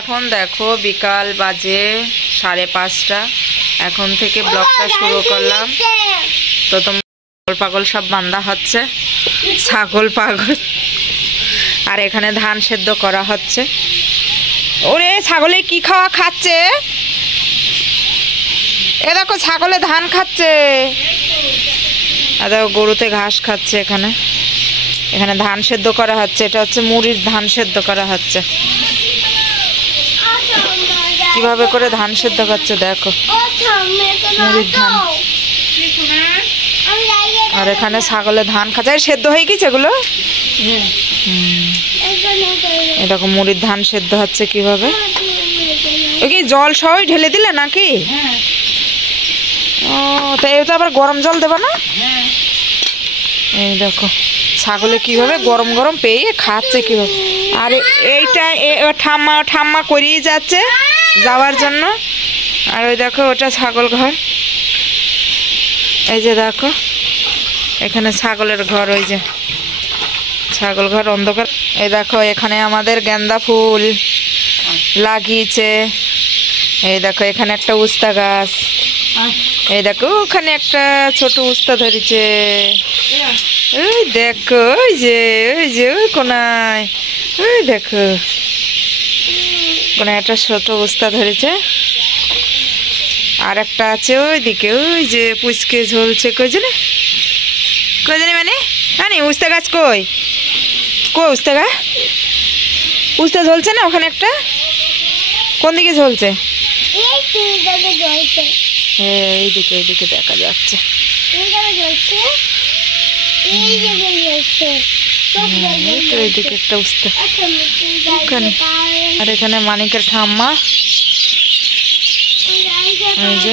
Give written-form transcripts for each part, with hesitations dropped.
এখন দেখো বিকাল বাজে 5:30। এখন থেকে ব্লগটা শুরু করলাম। তো তোমরা পাগল সব বান্ধা হচ্ছে, ছাগল পাগল। আর এখানে ধান সেদ্ধ করা হচ্ছে। ওরে ছাগলে কি খাওয়া খাচ্ছে, এ দেখো ছাগলে ধান খাচ্ছে, আর দেখো গরুতে ঘাস খাচ্ছে। এখানে এখানে ধান সেদ্ধ করা হচ্ছে। এটা হচ্ছে মুড়ির ধান সেদ্ধ করা হচ্ছে। কিভাবে করে ধান সেদ্ধ করছে দেখো, মুড়ির ধান। আর এখানে ছাগলে ধান খাচ্ছে। সেদ্ধ হয়ে গেছে এগুলো। এরকম মুড়ির ধান সেদ্ধ হচ্ছে কিভাবে। কি জল সবাই ঢেলে দিলে নাকি? ও তো এটা আবার গরম জল দেবা না? এই দেখো ছাগলে কিভাবে গরম গরম পেয়ে খাচ্ছে কিভাবে। আর এইটা ঠাম্মা ঠাম্মা করিয়ে যাচ্ছে যাওয়ার জন্য। আর ওই দেখো ওটা ছাগল ঘর। এই যে দেখো এখানে ছাগলের ঘর, ওই যে ছাগল ঘর অন্ধকার। এই দেখো এখানে আমাদের গেন্দা ফুল লাগিয়েছে। এই দেখো এখানে একটা উস্তা গাছ। এই দেখো ওখানে একটা ছোট উস্তা ধরেছে। ওই দেখো ওই যে ওই কোনায়, ওই দেখো কোনায় একটা ছোট উস্তা ধরেছে। আর একটা আছে ওইদিকে, ওই যে পুচকে ঝলছে। কই জানে মানে জানি উস্তা গাছ কই কই উস্তা গাছ, উস্তা ঝলছে না ওখানে একটা। কোন দিকে ঝলছে? এইদিকে এইদিকে দেখা যাচ্ছে। এইদিকে একটা উস্তা ওখানে। আর এখানে মানিকের ঠাম্মা, এই যে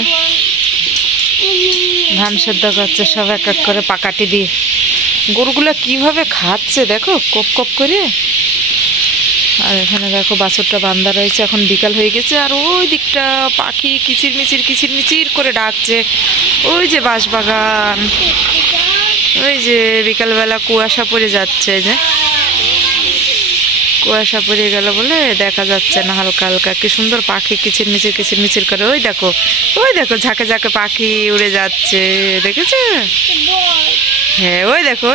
ধান সেদ্ধ করছে সব এক এক করে পাকাটি দিয়ে। গরুগুলো কিভাবে খাচ্ছে দেখো কপ কপ করে। আর এখানে দেখো বাছুরটা বান্ধা রয়েছে। এখন বিকাল হয়ে গেছে। আর ওই দিকটা পাখি কিচির মিচির করে ডাকছে। ওই যে বাঁশবাগান, ওই যে বিকালবেলা কুয়াশা পড়ে যাচ্ছে। যে কুয়াশা পড়ে গেল বলে দেখা যাচ্ছে না হালকা হালকা। কি সুন্দর পাখি কিচির মিচির করে। ওই দেখো ঝাঁকে ঝাঁকে পাখি উড়ে যাচ্ছে, দেখেছো? হ্যাঁ ওই দেখো।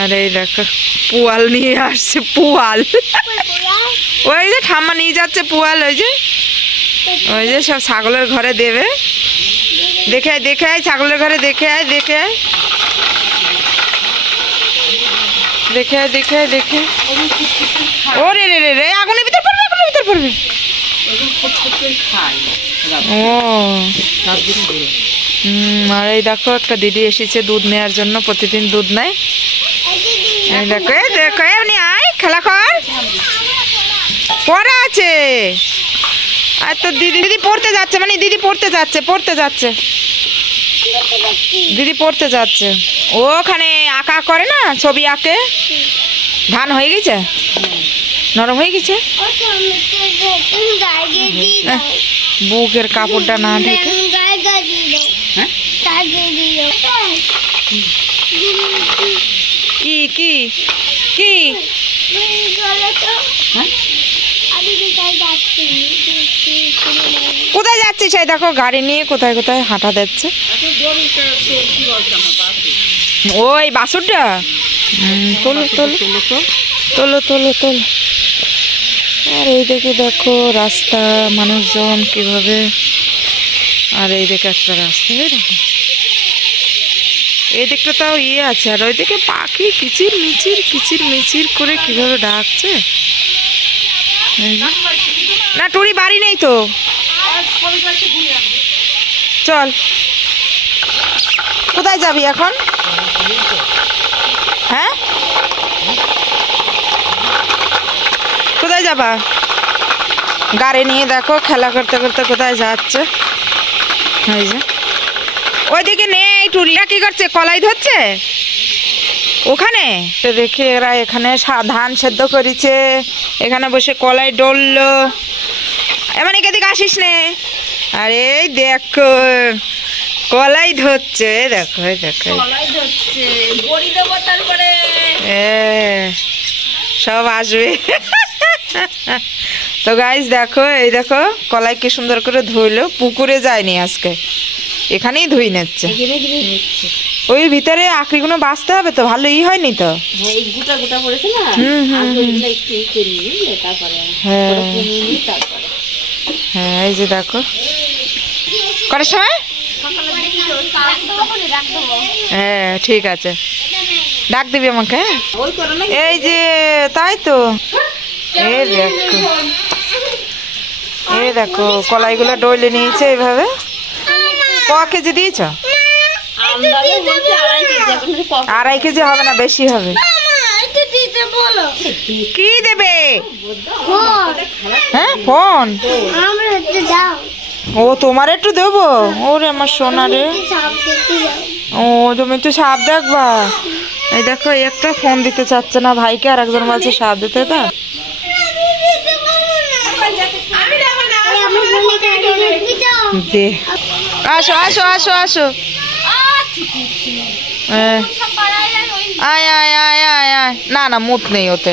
আর এই দেখো পুয়াল নিয়ে আসছে, পুয়াল। ওই যে ঠাম্মা নিয়ে যাচ্ছে পুয়াল। ওই যে সব ছাগলের ঘরে দেবে। দেখে আয় ছাগলের ঘরে, দেখে আয়। ওরে রে আগুনের ভিতর পড়বে। ও আর এই দেখো একটা দিদি এসেছে দুধ নেওয়ার জন্য। প্রতিদিন দুধ নেয়। এই দেখো এমনি আয় খেলা কর, পড়া আছে। আর তো দিদি পড়তে যাচ্ছে, মানে দিদি পড়তে যাচ্ছে। ওখানে আঁকা করে না, ছবি আঁকে। ধান হয়ে গেছে, নরম হয়ে গেছে। বুকের কাপড়টা না ঢেকে। কি কোথায় যাচ্ছিস? এই দেখো গাড়ি নিয়ে কোথায় হাঁটা দিচ্ছে। ওই বাছুরটা তোলো। আর এই দিকে দেখো রাস্তা, মানুষজন কিভাবে। আর এই দিকে একটা রাস্তা, এই দিকটা তাও আছে। আর ওইদিকে পাখি কিচির মিচির করে কিভাবে ডাকছে। না টুরি বাড়ি নেই তো, চল। কোথায় যাবি এখন? হ্যাঁ কোথায় যাবা? গাড়ি নিয়ে দেখো খেলা করতে কোথায় যাচ্ছে। ওই যে ওইদিকে নেই টুরিরা কি করছে, কলাই ধরছে ওখানে। দেখে এরা এখানে ধান সেদ্ধ করেছে, এখানে বসে কলাই ডললো। এমন এদিকে আসিস নে। আরে দেখো কলাই ধরছে, দেখো সব আসবে। তো গাইস দেখো, এই দেখো কলাই কি সুন্দর করে ধুইলো, পুকুরে যায়নি আজকে, এখানেই ধুই নিচ্ছে। ওই ভিতরে আকড়িগুলো বাঁচতে হবে তো, ভালো ই হয়নি তো। হ্যাঁ এই যে দেখো কটার সময়। হ্যাঁ ঠিক আছে, ডাক দিবি আমাকে। এই যে তাই তো, এই দেখো কলাইগুলো ডলে নিয়েছে এইভাবে। ক কেজি দিয়েছ? 2.5 কেজি হবে না, বেশি হবে। কি দেবে? হ্যাঁ ফোন। ও তোমার একটু দেবো? ওরে আমার সোনা রে, ও তুমি একটু সাপ দেখবা। এই দেখো একটা ফোন দিতে চাচ্ছে না ভাইকে, আর একজন বলছে সাপ দিতে। তা দে, আসো আসো আসো আসো, আয় আয় আয় আয় আয়। না না মুত নেই ওতে,